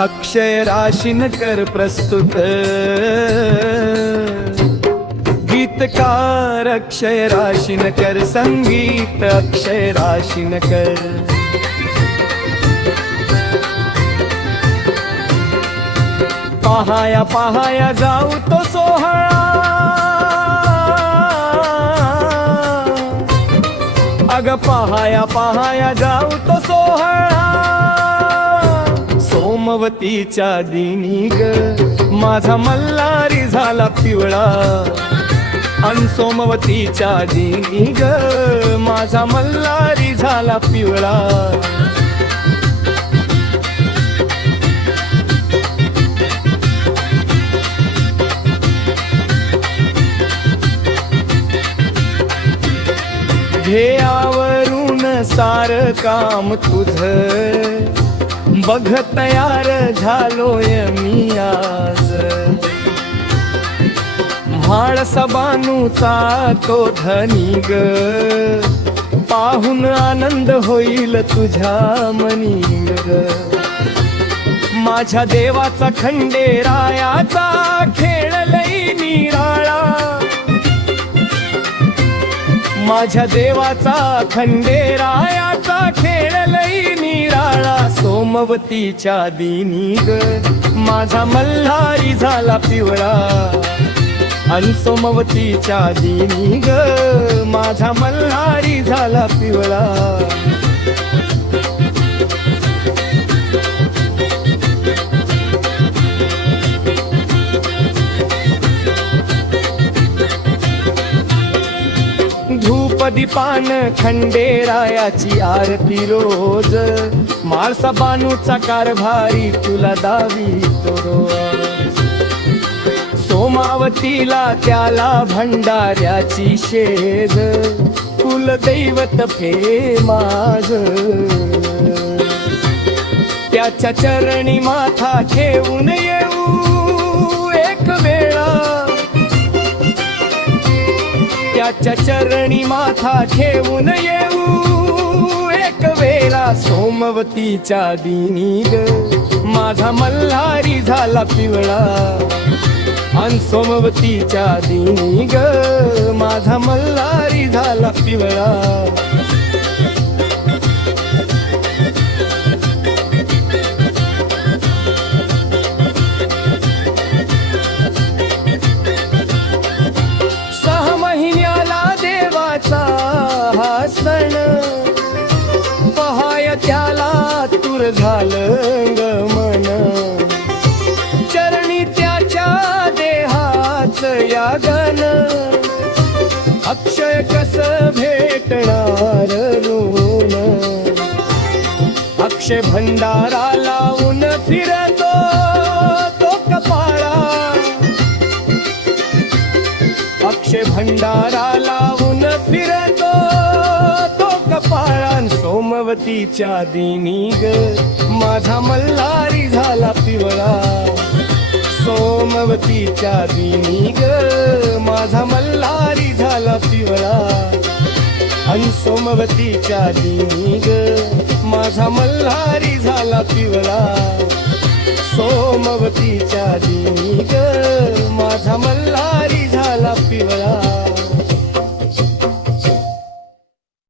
अक्षय राशीन कर प्रस्तुत गीतकार अक्षय राशीन कर संगीत अक्षय राशीन कर पहाया पहाया जाऊ तो सोहळा अग पहाया पहाया जाऊ तो सोहळा सोमवतीच्या दिनी ग माझा मल्हारी झाला पिवळा अन सोमवतीच्या दिनी ग माझा मल्हारी झाला पिवळा ध्येयावरून सार काम तुझ बघ तयार झालोय मी आज म्हाळसबानूचा तो धनी ग पाहून आनंद होईल तुझ्या मनी ग माझ्या देवाचा खंडेरायाचा खेळ लई निराळा माझ्या देवाचा खंडेरायाचा खेळ लई निराळा सोमवतीच्या दिनी ग माझा मल्हारी झाला पिवळा अन सोमवतीच्या दिनी ग माझा मल्हारी झाला पिवळा धूपदीपान खंडेरायाची आरती रोज म्हाळसबानूचा कारभारी तुला दावितो रोज सोमावतीला त्याला भंडाऱ्याची शेज कुलदैवत फे माझ त्याच्या चरणी माथा ठेवून येऊ एक वेळा त्याच्या चरणी माथा ठेवून येऊ एक वेळा सोमवतीच्या दिनी ग माझा मल्हारी झाला पिवळा अन सोमवतीच्या दिनी ग माझा मल्हारी झाला पिवळा हा सण पहाय त्याला तुर झालं ग मन चरणी त्याच्या देहाच यागन अक्षय कस भेटणार ऋण अक्षय भंडारा लावून फिरतो तो कपाळा अक्षय भंडारा लावून फिरतो तो कपाळान सोमवतीच्या दिनी ग माझा मल्हारी झाला पिवळा सोमवतीच्या दिनी ग माझा मल्हारी झाला पिवळा अन सोमवतीच्या दिनी ग माझा मल्हारी झाला पिवळा सोमवतीच्या दिनी ग माझा मल्हारी झाला पिवळा